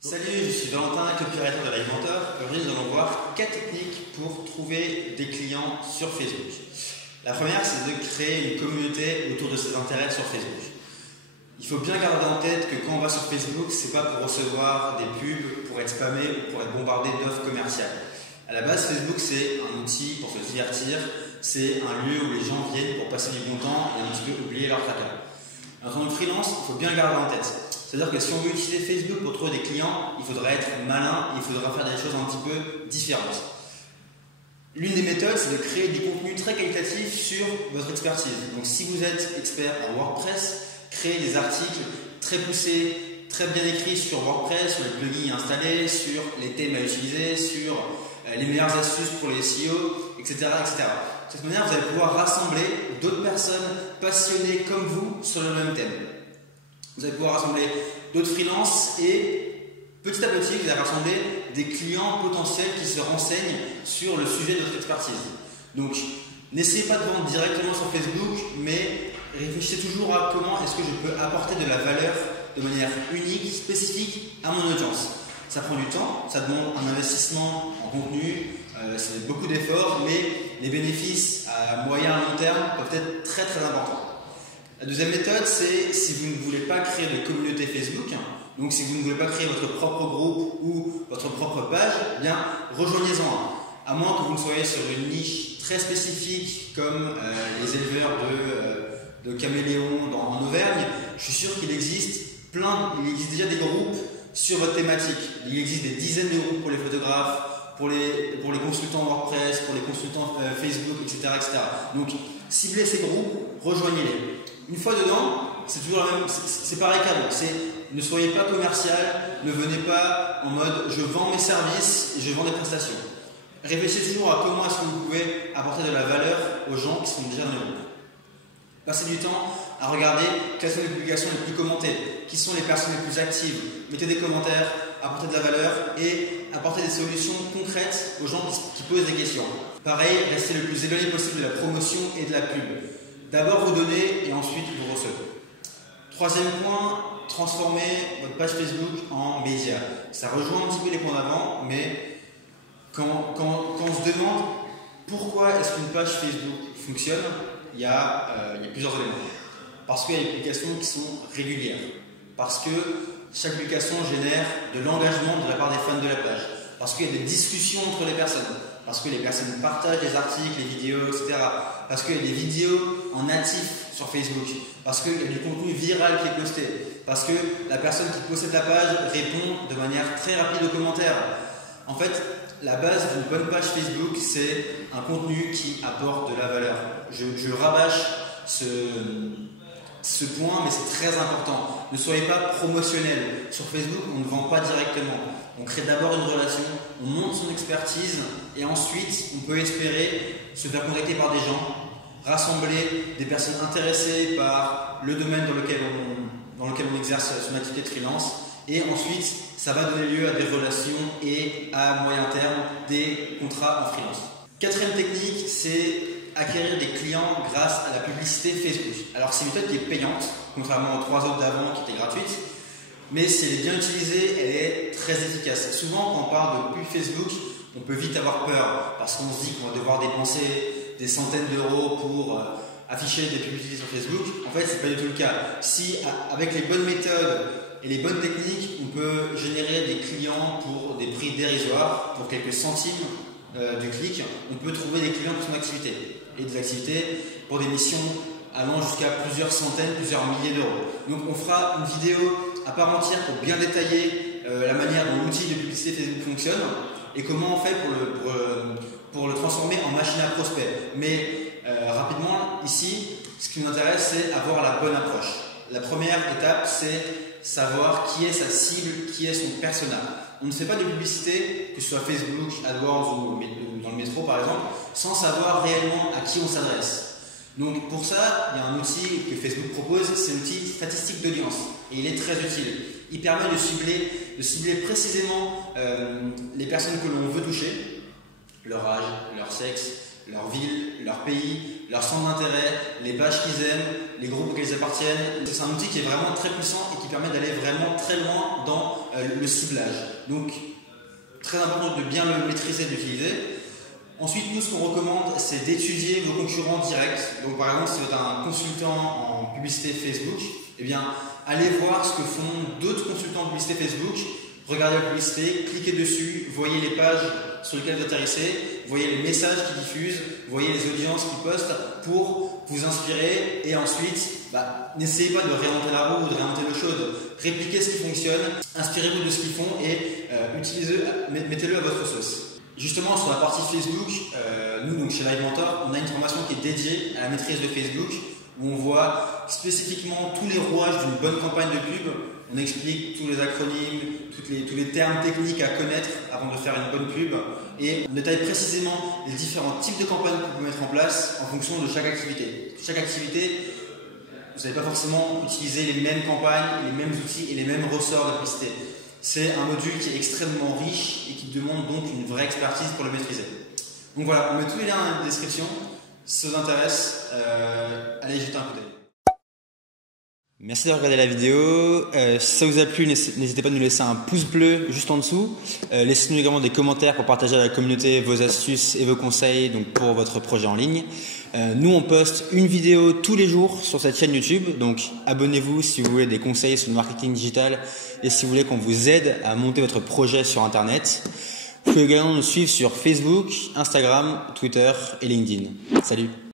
Salut, je suis Valentin, copywriter de Livementor. Aujourd'hui, nous allons voir 4 techniques pour trouver des clients sur Facebook. La première, c'est de créer une communauté autour de ses intérêts sur Facebook. Il faut bien garder en tête que quand on va sur Facebook, c'est pas pour recevoir des pubs, pour être spammé ou pour être bombardé d'offres commerciales. À la base, Facebook, c'est un outil pour se divertir, c'est un lieu où les gens viennent pour passer du bon temps et un petit peu oublier leur tracas. En tant que freelance, il faut bien le garder en tête. C'est-à-dire que si on veut utiliser Facebook pour trouver des clients, il faudra être malin, il faudra faire des choses un petit peu différentes. L'une des méthodes, c'est de créer du contenu très qualitatif sur votre expertise. Donc si vous êtes expert en WordPress, créez des articles très poussés, très bien écrits sur WordPress, sur les plugins à installer, sur les thèmes à utiliser, sur les meilleures astuces pour les SEO, etc., etc. De cette manière, vous allez pouvoir rassembler d'autres personnes passionnées comme vous sur le même thème. Vous allez pouvoir rassembler d'autres freelances et petit à petit, vous allez rassembler des clients potentiels qui se renseignent sur le sujet de votre expertise. Donc, n'essayez pas de vendre directement sur Facebook, mais réfléchissez toujours à comment est-ce que je peux apporter de la valeur de manière unique, spécifique à mon audience. Ça prend du temps, ça demande un investissement en contenu, c'est beaucoup d'efforts, mais les bénéfices à moyen et long terme peuvent être très très importants. La deuxième méthode, c'est si vous ne voulez pas créer de communauté Facebook, donc si vous ne voulez pas créer votre propre groupe ou votre propre page, eh bien rejoignez-en un. À moins que vous ne soyez sur une niche très spécifique comme les éleveurs de caméléons en Auvergne, je suis sûr qu'il existe déjà des groupes sur votre thématique. Il existe des dizaines de groupes pour les photographes, pour les consultants WordPress, pour les consultants Facebook, etc., etc. Donc, ciblez ces groupes, rejoignez-les. Une fois dedans, c'est toujours la même, c'est pareil qu'avant. Ne soyez pas commercial, ne venez pas en mode je vends mes services et je vends des prestations. Réfléchissez toujours à comment est-ce que vous pouvez apporter de la valeur aux gens qui sont déjà dans le groupe. Passez du temps à regarder quelles sont les publications les plus commentées, qui sont les personnes les plus actives. Mettez des commentaires, apportez de la valeur et apportez des solutions concrètes aux gens qui posent des questions. Pareil, restez le plus éloigné possible de la promotion et de la pub. D'abord vous donnez et ensuite vous recevez. Troisième point, transformez votre page Facebook en média. Ça rejoint un petit peu les points d'avant, mais quand on se demande pourquoi est-ce qu'une page Facebook fonctionne, il y a plusieurs éléments. Parce qu'il y a des publications qui sont régulières. Parce que chaque publication génère de l'engagement de la part des fans de la page. Parce qu'il y a des discussions entre les personnes. Parce que les personnes partagent les articles, les vidéos, etc. Parce qu'il y a des vidéos en natif sur Facebook. Parce qu'il y a du contenu viral qui est posté. Parce que la personne qui possède la page répond de manière très rapide aux commentaires. En fait, la base d'une bonne page Facebook, c'est un contenu qui apporte de la valeur. Je rabâche ce point, mais c'est très important. Ne soyez pas promotionnel. Sur Facebook, on ne vend pas directement. On crée d'abord une relation, on monte son expertise et ensuite, on peut espérer se faire contacter par des gens, rassembler des personnes intéressées par le domaine dans lequel on exerce son activité de freelance. Et ensuite, ça va donner lieu à des relations et à moyen terme des contrats en freelance. Quatrième technique, c'est acquérir des clients grâce à la publicité Facebook. Alors c'est une méthode qui est payante, contrairement aux 3 autres d'avant qui étaient gratuites, mais si elle est bien utilisée, elle est très efficace. Souvent quand on parle de pub Facebook, on peut vite avoir peur parce qu'on se dit qu'on va devoir dépenser des centaines d'euros pour afficher des publicités sur Facebook. En fait, c'est pas du tout le cas. Si avec les bonnes méthodes et les bonnes techniques, on peut générer des clients pour des prix dérisoires, pour quelques centimes du clic, on peut trouver des clients pour son activité et des activités pour des missions allant jusqu'à plusieurs centaines, plusieurs milliers d'euros. Donc on fera une vidéo à part entière pour bien détailler la manière dont l'outil de publicité Facebook fonctionne et comment on fait pour le transformer en machine à prospect. Mais rapidement, ici, ce qui nous intéresse, c'est avoir la bonne approche. La première étape, c'est savoir qui est sa cible, qui est son persona. On ne fait pas de publicité, que ce soit Facebook, AdWords ou dans le métro par exemple, sans savoir réellement à qui on s'adresse. Donc pour ça, il y a un outil que Facebook propose, c'est l'outil statistique d'audience. Et il est très utile. Il permet de cibler précisément les personnes que l'on veut toucher, leur âge, leur sexe, leur ville, leur pays, leur centre d'intérêt, les pages qu'ils aiment, les groupes auxquels ils appartiennent. C'est un outil qui est vraiment très puissant et qui permet d'aller vraiment très loin dans le ciblage. Donc, très important de bien le maîtriser, d'utiliser. Ensuite, nous, ce qu'on recommande, c'est d'étudier vos concurrents directs. Donc, par exemple, si vous êtes un consultant en publicité Facebook, eh bien, allez voir ce que font d'autres consultants en publicité Facebook. Regardez la publicité, cliquez dessus, voyez les pages sur lesquelles vous atterrissez, voyez les messages qu'ils diffusent, voyez les audiences qu'ils postent pour vous inspirer et ensuite, n'essayez pas de réinventer la roue ou de réinventer l'eau chaude. Répliquez ce qui fonctionne, inspirez-vous de ce qu'ils font et mettez-le à votre sauce. Justement, sur la partie Facebook, nous, donc chez Live Mentor, on a une formation qui est dédiée à la maîtrise de Facebook où on voit spécifiquement tous les rouages d'une bonne campagne de pub. On explique tous les acronymes, tous les termes techniques à connaître avant de faire une bonne pub et on détaille précisément les différents types de campagnes qu'on peut mettre en place en fonction de chaque activité. Chaque activité, vous n'allez pas forcément utiliser les mêmes campagnes, les mêmes outils et les mêmes ressorts de publicité. C'est un module qui est extrêmement riche et qui demande donc une vraie expertise pour le maîtriser. Donc voilà, on met tous les liens dans la description. Si ça vous intéresse, allez jeter un coup d'œil. Merci d'avoir regardé la vidéo. Si ça vous a plu, n'hésitez pas à nous laisser un pouce bleu juste en dessous. Laissez-nous également des commentaires pour partager à la communauté vos astuces et vos conseils donc pour votre projet en ligne. Nous, on poste une vidéo tous les jours sur cette chaîne YouTube. Donc, abonnez-vous si vous voulez des conseils sur le marketing digital et si vous voulez qu'on vous aide à monter votre projet sur Internet. Vous pouvez également nous suivre sur Facebook, Instagram, Twitter et LinkedIn. Salut!